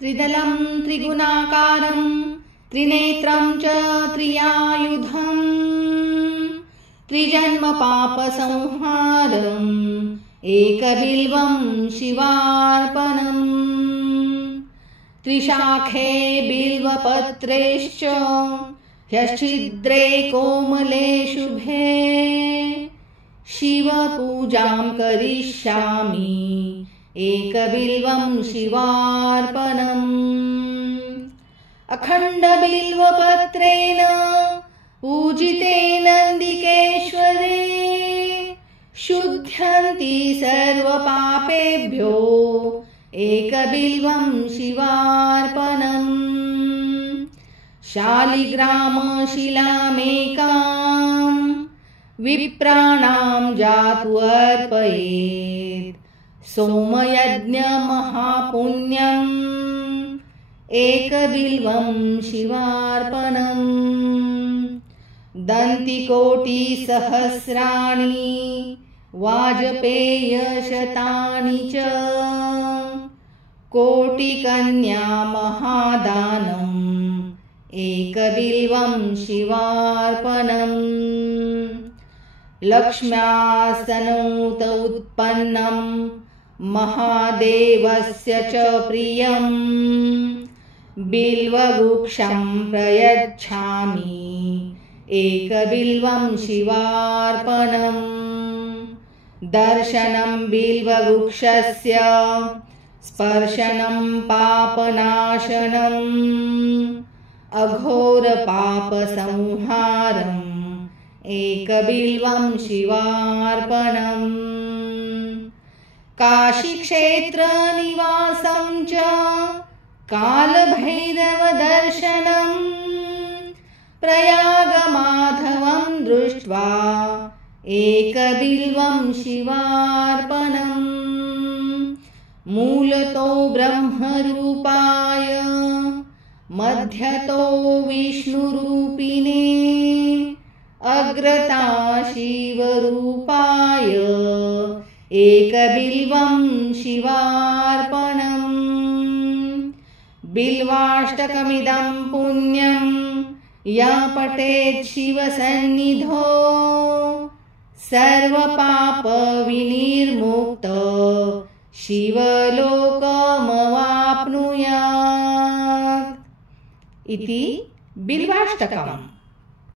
त्रिदलं त्रिगुणाकारं त्रिनेत्रं च त्रियायुधम् त्रिजन्म पापसंहारम् एकबिल्वं शिवार्पणम् त्रिशाखे बिल्वपत्रेश्च ह्यश्छिद्रे कोमले शुभे शिवपूजां करिष्यामि एकबिल्वं शिवार्पणम् अखण्डबिल्वपत्रेण पूजिते नन्दिकेश्वरे शुध्यन्ति सर्वपापेभ्यो एकबिल्वं शिवार्पणम् शालिग्रामशिलामेकां विप्राणां जातु अर्पयेत् सोमयज्ञमहापुण्यम् एकबिल्वं शिवार्पणम् दन्तिकोटिसहस्राणि वाजपेयशतानि च कोटिकन्या महादानम् एकबिल्वं शिवार्पणम् लक्ष्म्यासनोत उत्पन्नं महादेवस्य च प्रियम् बिल्ववृक्षं प्रयच्छामि एकबिल्वं शिवार्पणम् दर्शनं बिल्ववृक्षस्य स्पर्शनं पापनाशनम् अघोरपापसंहारम् एकबिल्वं शिवार्पणम् काशीक्षेत्रनिवासं च कालभैरवदर्शनम् प्रयागमाधवं दृष्ट्वा एकबिल्वं शिवार्पणम् मूलतो ब्रह्मरूपाय मध्यतो विष्णुरूपिणे अग्रता शिवरूपाय एकबिल्वं शिवार्पणम् बिल्वाष्टकमिदं पुण्यं या पठेत् शिवसन्निधौ सर्वपापविनिर्मुक्त शिवलोकमवाप्नुयात् इति बिल्वाष्टकम्।